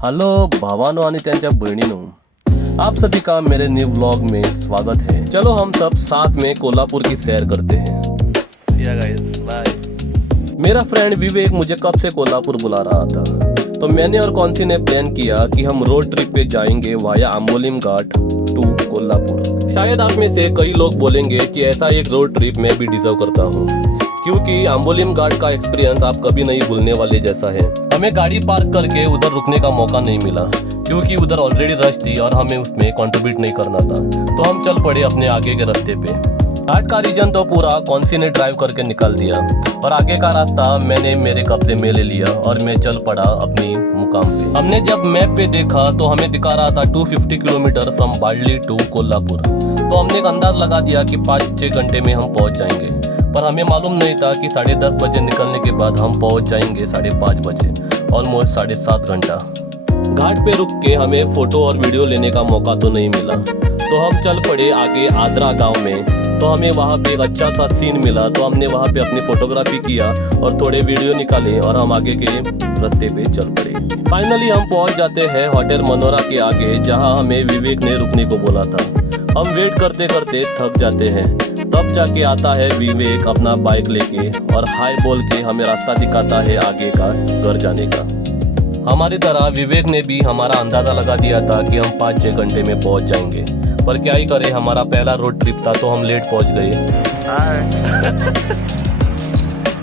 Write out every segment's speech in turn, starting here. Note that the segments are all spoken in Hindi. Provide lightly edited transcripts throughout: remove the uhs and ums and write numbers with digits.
हेलो भावानो आणि त्यांच्या बहिणीनो, आप सभी का मेरे न्यू व्लॉग में स्वागत है। चलो हम सब साथ में कोल्हापुर की सैर करते हैं। Guys bye. मेरा फ्रेंड विवेक मुझे कब से कोल्हापुर बुला रहा था, तो मैंने और कौनसी ने प्लान किया कि हम रोड ट्रिप पे जाएंगे वाया आंबोलीम घाट टू कोल्हापुर। शायद आप में से कई लोग बोलेंगे कि ऐसा एक रोड ट्रिप मैं भी डिजर्व करता हूँ, क्योंकि आंबोलीम घाट का एक्सपीरियंस आप कभी नहीं भूलने वाले जैसा है। हमें गाड़ी पार्क करके उधर रुकने का मौका नहीं मिला, क्योंकि उधर ऑलरेडी रश थी और हमें उसमें कंट्रीब्यूट नहीं करना था, तो हम चल पड़े अपने आगे के रास्ते पे। घाट का रीजन तो पूरा कौनसी ने ड्राइव करके निकाल दिया और आगे का रास्ता मैंने मेरे कब्जे में ले लिया और मैं चल पड़ा अपनी मुकाम पे। हमने जब मैप पे देखा तो हमें दिखा रहा था 250 किलोमीटर फ्रॉम बाड़ली टू कोल्हापुर, तो हमने एक अंदाज लगा दिया कि 5-6 घंटे में हम पहुंच जाएंगे। पर हमें मालूम नहीं था कि 10:30 बजे निकलने के बाद हम पहुंच जाएंगे 5:30 बजे, ऑलमोस्ट 7.5 घंटा। घाट पे रुक के हमें फोटो और वीडियो लेने का मौका तो नहीं मिला, तो हम चल पड़े आगे आद्रा गांव में। तो हमें वहाँ पे एक अच्छा सा सीन मिला, तो हमने वहाँ पे अपनी फोटोग्राफी किया और थोड़े वीडियो निकाले और हम आगे के रास्ते पे चल पड़े। फाइनली हम पहुँच जाते हैं होटल मनोरा के आगे, जहाँ हमें विवेक ने रुकने को बोला था। हम वेट करते करते थक जाते हैं, तब जाके आता है विवेक अपना बाइक लेके और हाय बोल के हमें रास्ता दिखाता है आगे का घर जाने का। हमारी तरह विवेक ने भी हमारा अंदाजा लगा दिया था कि हम 5-6 घंटे में पहुंच जाएंगे, पर क्या ही करें, हमारा पहला रोड ट्रिप था तो हम लेट पहुंच गए।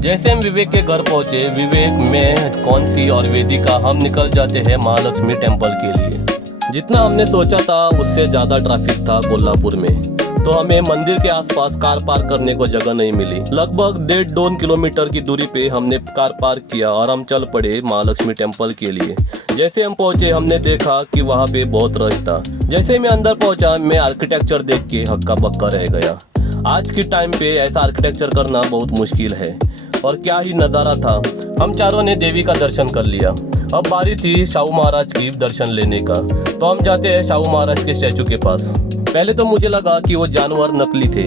जैसे हम विवेक के घर पहुंचे, विवेक, मैं, कौनसी और वेदिका हम निकल जाते हैं महालक्ष्मी टेम्पल के लिए। जितना हमने सोचा था उससे ज़्यादा ट्रैफिक था कोल्हापुर में, तो हमें मंदिर के आसपास कार पार्क करने को जगह नहीं मिली। लगभग 1.5-2 किलोमीटर की दूरी पे हमने कार पार्क किया और हम चल पड़े महालक्ष्मी टेम्पल के लिए। जैसे हम पहुंचे हमने देखा कि वहाँ पे बहुत रश था। जैसे मैं अंदर पहुंचा, मैं आर्किटेक्चर देख के हक्का बक्का रह गया। आज के टाइम पे ऐसा आर्किटेक्चर करना बहुत मुश्किल है, और क्या ही नज़ारा था। हम चारों ने देवी का दर्शन कर लिया। अब बारी थी शाहू महाराज की दर्शन लेने का, तो हम जाते हैं शाहू महाराज के स्टैचू के पास। पहले तो मुझे लगा कि वो जानवर नकली थे,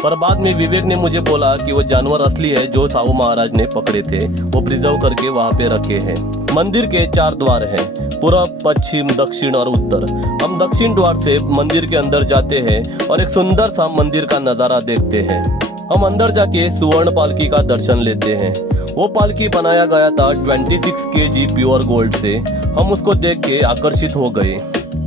पर बाद में विवेक ने मुझे बोला कि वो जानवर असली है जो शाहू महाराज ने पकड़े थे, वो प्रिजर्व करके वहाँ पे रखे हैं। मंदिर के 4 द्वार हैं, पूरब, पश्चिम, दक्षिण और उत्तर। हम दक्षिण द्वार से मंदिर के अंदर जाते हैं और एक सुंदर सा मंदिर का नज़ारा देखते हैं। हम अंदर जाके सुवर्ण पालकी का दर्शन लेते हैं। वो पालकी बनाया गया था 26 kg प्योर गोल्ड से। हम उसको देख के आकर्षित हो गए।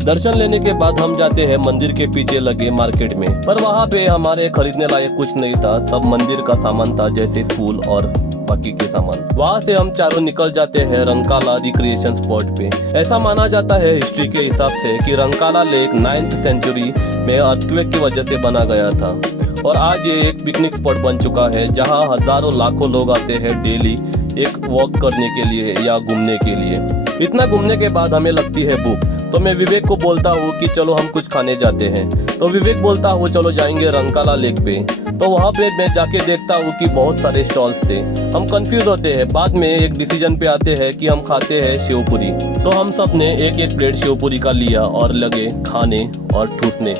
दर्शन लेने के बाद हम जाते हैं मंदिर के पीछे लगे मार्केट में, पर वहाँ पे हमारे खरीदने लायक कुछ नहीं था, सब मंदिर का सामान था, जैसे फूल और बाकी के सामान। वहाँ से हम चारों निकल जाते हैं रंकाला रिक्रिएशन स्पॉट पे। ऐसा माना जाता है हिस्ट्री के हिसाब से कि रंकाला लेक 9th सेंचुरी में अर्थक्वेक की वजह से बना गया था, और आज ये एक पिकनिक स्पॉट बन चुका है, जहाँ हजारों लाखों लोग आते हैं डेली एक वॉक करने के लिए या घूमने के लिए। इतना घूमने के बाद हमें लगती है भूख, तो मैं विवेक को बोलता हूँ कि चलो हम कुछ खाने जाते हैं। तो विवेक बोलता हूँ चलो जाएंगे रंकाला लेक पे। तो वहाँ पे मैं जाके देखता हूँ कि बहुत सारे स्टॉल्स थे। हम कंफ्यूज होते हैं, बाद में एक डिसीजन पे आते हैं कि हम खाते हैं शेवपुरी। तो हम सब ने एक प्लेट शेवपुरी का लिया और लगे खाने और ठूसने।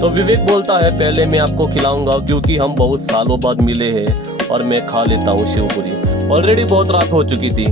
तो विवेक बोलता है पहले मैं आपको खिलाऊंगा, क्योंकि हम बहुत सालों बाद मिले हैं और मैं खा लेता हूँ शेवपुरी। ऑलरेडी बहुत रात हो चुकी थी।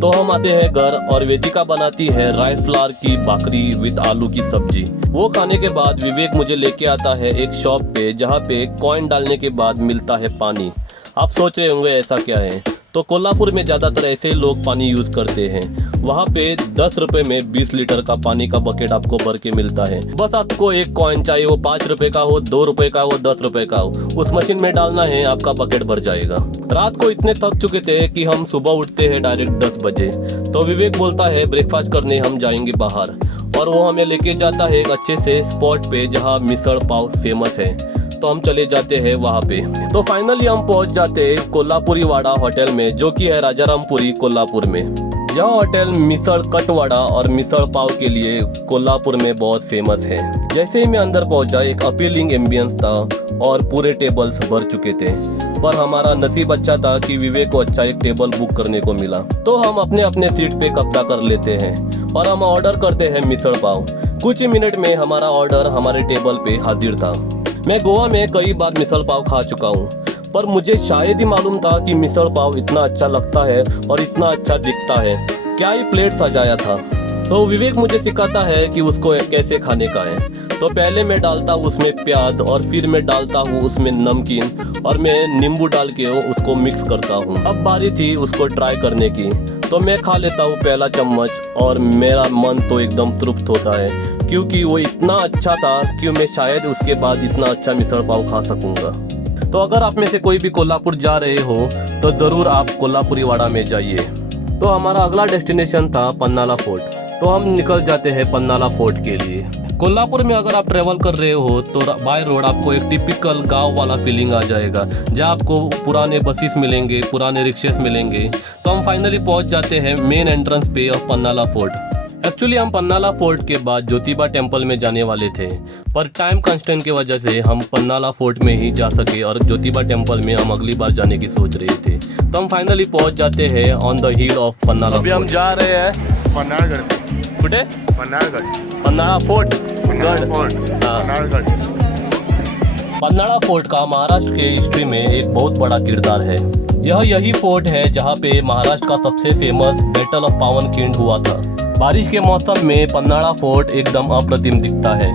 तो हम आते हैं घर और वेदिका बनाती है राइस फ्लावर की भाकरी विद आलू की सब्जी। वो खाने के बाद विवेक मुझे लेके आता है एक शॉप पे, जहाँ पे कॉइन डालने के बाद मिलता है पानी। आप सोच रहे होंगे ऐसा क्या है, तो कोल्हापुर में ज़्यादातर ऐसे ही लोग पानी यूज़ करते हैं। वहाँ पे 10 रुपये में 20 लीटर का पानी का बकेट आपको भर के मिलता है। बस आपको एक कॉइन चाहिए, वो 5 रुपये का हो, 2 रुपये का हो, 10 रुपये का हो, उस मशीन में डालना है, आपका बकेट भर जाएगा। रात को इतने थक चुके थे कि हम सुबह उठते हैं डायरेक्ट 10 बजे। तो विवेक बोलता है ब्रेकफास्ट करने हम जाएंगे बाहर, और वो हमें लेके जाता है एक अच्छे से स्पॉट पे जहाँ मिसल पाव फेमस है। तो हम चले जाते हैं वहाँ पे। तो फाइनली हम पहुँच जाते हैं कोल्हापुरी वाड़ा होटल में, जो कि है राजारामपुरी कोल्हापुर में। यह होटल मिसल कटवाड़ा और मिसल पाव के लिए कोल्हापुर में बहुत फेमस है। जैसे ही मैं अंदर पहुंचा, एक अपीलिंग एम्बियंस था और पूरे टेबल्स भर चुके थे, पर हमारा नसीब अच्छा था कि विवेक को अच्छा एक टेबल बुक करने को मिला। तो हम अपने अपने सीट पे कब्जा कर लेते हैं और हम ऑर्डर करते हैं मिसल पाव। कुछ ही मिनट में हमारा ऑर्डर हमारे टेबल पे हाजिर था। मैं गोवा में कई बार मिसल पाव खा चुका हूँ, पर मुझे शायद ही मालूम था कि मिसल पाव इतना अच्छा लगता है और इतना अच्छा दिखता है। क्या ही प्लेट सजाया था। तो विवेक मुझे सिखाता है कि उसको कैसे खाने का है। तो पहले मैं डालता हूँ उसमें प्याज और फिर मैं डालता हूँ उसमें नमकीन और मैं नींबू डाल के उसको मिक्स करता हूँ। अब बारी थी उसको ट्राई करने की, तो मैं खा लेता हूँ पहला चम्मच और मेरा मन तो एकदम तृप्त होता है, क्योंकि वो इतना अच्छा था कि मैं शायद उसके बाद इतना अच्छा मिसल पाव खा सकूँगा। तो अगर आप में से कोई भी कोल्हापुर जा रहे हो तो ज़रूर आप कोल्हापुरी वाड़ा में जाइए। तो हमारा अगला डेस्टिनेशन था पन्हाळा फोर्ट। तो हम निकल जाते हैं पन्हाळा फोर्ट के लिए। कोल्हापुर में अगर आप ट्रेवल कर रहे हो तो बाय रोड आपको एक टिपिकल गांव वाला फीलिंग आ जाएगा, जहां आपको पुराने बसेस मिलेंगे, पुराने रिक्शेस मिलेंगे। तो हम फाइनली पहुंच जाते हैं मेन एंट्रेंस पे ऑफ पन्हाळा फोर्ट। एक्चुअली हम पन्हाळा फोर्ट के बाद ज्योतिबा टेम्पल में जाने वाले थे, पर टाइम कंस्ट्रेंट की वजह से हम पन्हाळा फोर्ट में ही जा सके और ज्योतिबा टेम्पल में हम अगली बार जाने की सोच रहे थे। तो हम फाइनली पहुंच जाते हैं on the hill of Panhala. अभी हम जा रहे हैं पन्हाळगड। कुठे? पन्हाळगड। पन्हाळा फोर्ट गढ़। पन्हाळगड। पन्हाळा फोर्ट का महाराष्ट्र के हिस्ट्री में एक बहुत बड़ा किरदार है। यही फोर्ट है जहाँ पे महाराष्ट्र का सबसे फेमस बैटल ऑफ पावनखिंड हुआ था। बारिश के मौसम में पन्हाळा फोर्ट एकदम अप्रतिम दिखता है।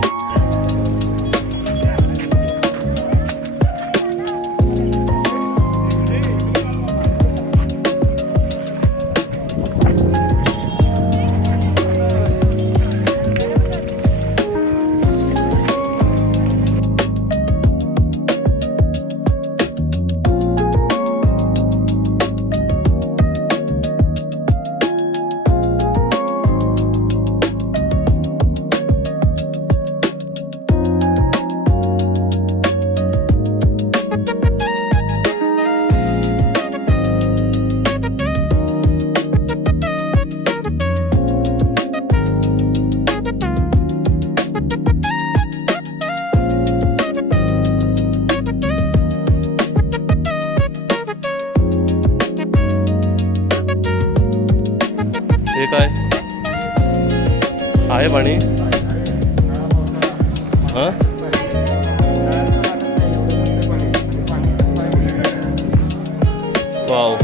हे काय आहे पाणी? हां वाव।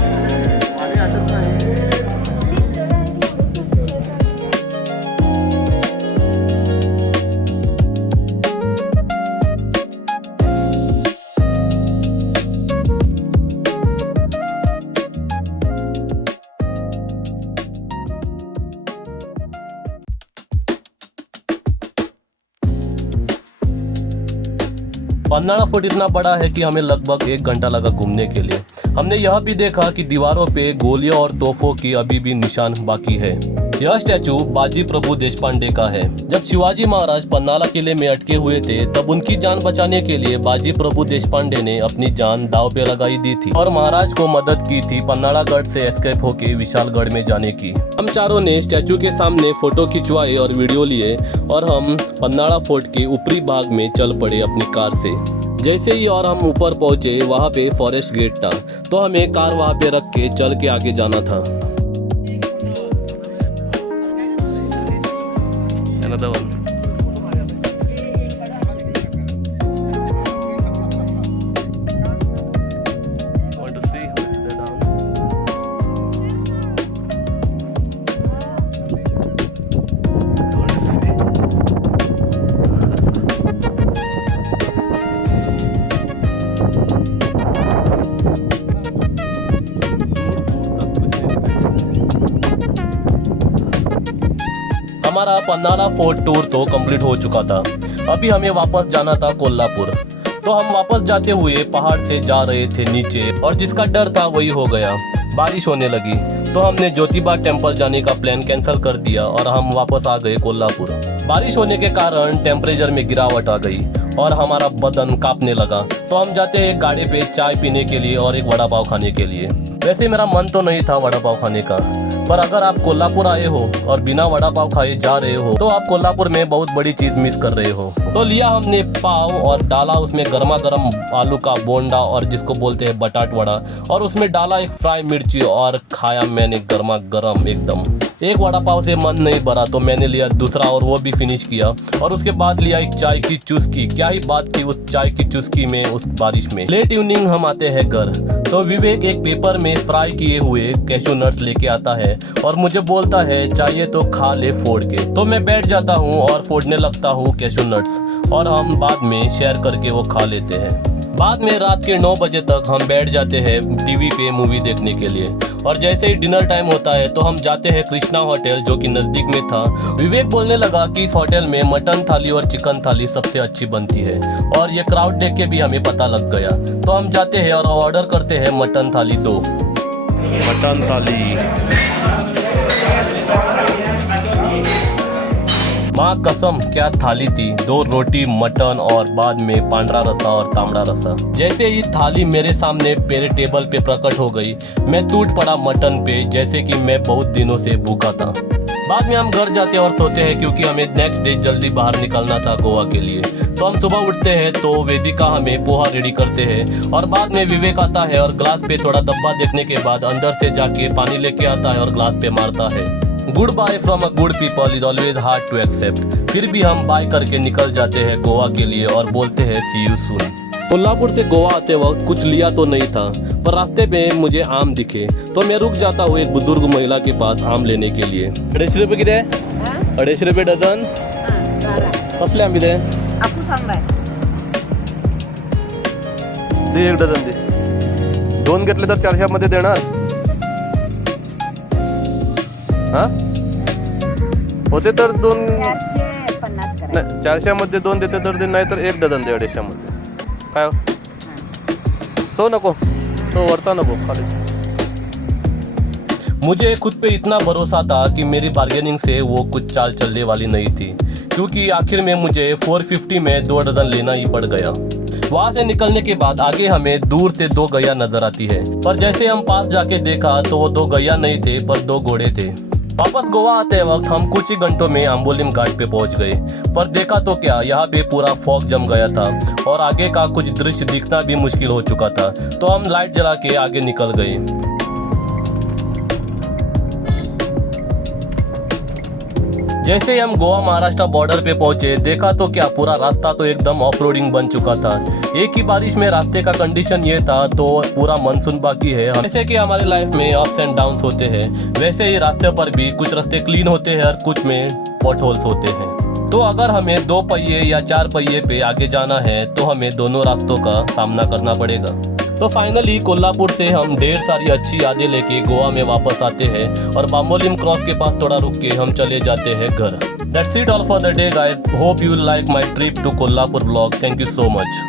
पन्हाळा फोर्ट इतना बड़ा है कि हमें लगभग 1 घंटा लगा घूमने के लिए। हमने यह भी देखा कि दीवारों पे गोलियों और तोपों की अभी भी निशान बाकी है। यह स्टैचू बाजी प्रभु देशपांडे का है। जब शिवाजी महाराज पन्हाळा किले में अटके हुए थे तब उनकी जान बचाने के लिए बाजी प्रभु देशपांडे ने अपनी जान दाव पे लगाई दी थी और महाराज को मदद की थी पन्हाळागढ़ से एस्केप होके विशालगढ़ में जाने की। हम चारों ने स्टैचू के सामने फोटो खिंचवाए और वीडियो लिए और हम पन्हाळा फोर्ट के ऊपरी भाग में चल पड़े अपनी कार से। जैसे ही और हम ऊपर पहुंचे वहाँ पे फॉरेस्ट गेट था, तो हमें कार वहाँ पे रख के चल के आगे जाना था। Another one. Want to see the down? Want to see? हमारा पन्हाळा फोर्ट टूर तो कंप्लीट हो चुका था। अभी हमें वापस जाना था कोल्हापुर। तो हम वापस जाते हुए पहाड़ से जा रहे थे नीचे और जिसका डर था वही हो गया। बारिश होने लगी तो हमने ज्योतिबा टेम्पल जाने का प्लान कैंसिल कर दिया और हम वापस आ गए कोल्हापुर। बारिश होने के कारण टेम्परेचर में गिरावट आ गई और हमारा बदन कांपने लगा। तो हम जाते हैं गाड़ी पे चाय पीने के लिए और एक वड़ा पाव खाने के लिए। वैसे मेरा मन तो नहीं था वड़ा पाव खाने का, पर अगर आप कोल्हापुर आए हो और बिना वड़ा पाव खाए जा रहे हो तो आप कोल्हापुर में बहुत बड़ी चीज़ मिस कर रहे हो। तो लिया हमने पाव और डाला उसमें गर्मा गर्म आलू का बोंडा और जिसको बोलते हैं बटाट वड़ा, और उसमें डाला एक फ्राई मिर्ची और खाया मैंने गर्मा गर्म एकदम। एक वड़ा पाव से मन नहीं भरा तो मैंने लिया दूसरा और वो भी फिनिश किया, और उसके बाद लिया एक चाय की चुस्की। क्या ही बात थी उस चाय की चुस्की में उस बारिश में। लेट इवनिंग हम आते हैं घर, तो विवेक एक पेपर में फ्राई किए हुए कैशू नट्स लेके आता है और मुझे बोलता है चाहिए तो खा ले फोड़ के। तो मैं बैठ जाता हूँ और फोड़ने लगता हूँ कैशू नट्स, और हम बाद में शेयर करके वो खा लेते हैं। बाद में रात के 9 बजे तक हम बैठ जाते हैं टीवी पे मूवी देखने के लिए, और जैसे ही डिनर टाइम होता है तो हम जाते हैं कृष्णा होटल जो कि नज़दीक में था। विवेक बोलने लगा कि इस होटल में मटन थाली और चिकन थाली सबसे अच्छी बनती है, और ये क्राउड देख के भी हमें पता लग गया। तो हम जाते हैं और ऑर्डर करते हैं मटन थाली 2। मटन थाली। माँ कसम क्या थाली थी, 2 रोटी मटन और बाद में पांडरा रसा और तांबड़ा रसा। जैसे ही थाली मेरे सामने मेरे टेबल पे प्रकट हो गई, मैं टूट पड़ा मटन पे जैसे कि मैं बहुत दिनों से भूखा था। बाद में हम घर जाते और सोते हैं क्योंकि हमें नेक्स्ट डे जल्दी बाहर निकलना था गोवा के लिए। तो हम सुबह उठते हैं तो वेदिका हमें पोहा रेडी करते हैं, और बाद में विवेक आता है और ग्लास पे थोड़ा डब्बा देखने के बाद अंदर से जाके पानी लेके आता है और ग्लास पे मारता है। Goodbye from a good people is always hard to accept. फिर भी हम बाय करके निकल जाते हैं गोवा के लिए और बोलते हैं सी यू सून। कोल्हापुर से गोवा आते वक्त कुछ लिया तो नहीं था, पर रास्ते में मुझे आम दिखे तो मैं रुक जाता हूँ एक बुजुर्ग महिला के पास आम लेने के लिए। 250 रुपये किती आहे? 250 रुपये डझन। कसले आंबे ते? आपूस आंबा आहे. दे 1 डझन दे. 2 घेतले तर 400 मध्ये देणार? हा होते तर 2 450 करा. नाही 400 मध्ये 2 देते तर दे, नाही तर 1 डझन दे 250 मध्ये. काय हो? तो नको, तो वरता नको खाली। मुझे खुद पे इतना भरोसा था कि मेरी बार्गेनिंग से वो कुछ चाल चलने वाली नहीं थी, क्योंकि आखिर में मुझे 450 में 2 डज़न लेना ही पड़ गया। वहाँ से निकलने के बाद आगे हमें दूर से 2 गैया नजर आती है, पर जैसे हम पास जाके देखा तो वो 2 गैया नहीं थे पर 2 घोड़े थे। वापस गोवा आते वक्त हम कुछ ही घंटों में आंबोलिम घाट पे पहुंच गए, पर देखा तो क्या यहाँ पे पूरा फॉग जम गया था और आगे का कुछ दृश्य दिखना भी मुश्किल हो चुका था। तो हम लाइट जला के आगे निकल गए। जैसे ही हम गोवा महाराष्ट्र बॉर्डर पे पहुंचे देखा तो क्या पूरा रास्ता तो एकदम ऑफ रोडिंग बन चुका था। एक ही बारिश में रास्ते का कंडीशन ये था, तो पूरा मानसून बाकी है। जैसे कि हमारे लाइफ में अप्स एंड डाउन्स होते हैं, वैसे ही रास्ते पर भी कुछ रास्ते क्लीन होते हैं और कुछ में पॉट होल्स होते हैं। तो अगर हमें 2 पहिए या 4 पहिए पे आगे जाना है तो हमें दोनों रास्तों का सामना करना पड़ेगा। तो फाइनली कोल्हापुर से हम ढेर सारी अच्छी यादें लेके गोवा में वापस आते हैं और बांबोलिम क्रॉस के पास थोड़ा रुक के हम चले जाते हैं घर। That's it all for the day guys. Hope you like my trip to Kolhapur vlog. Thank you so much.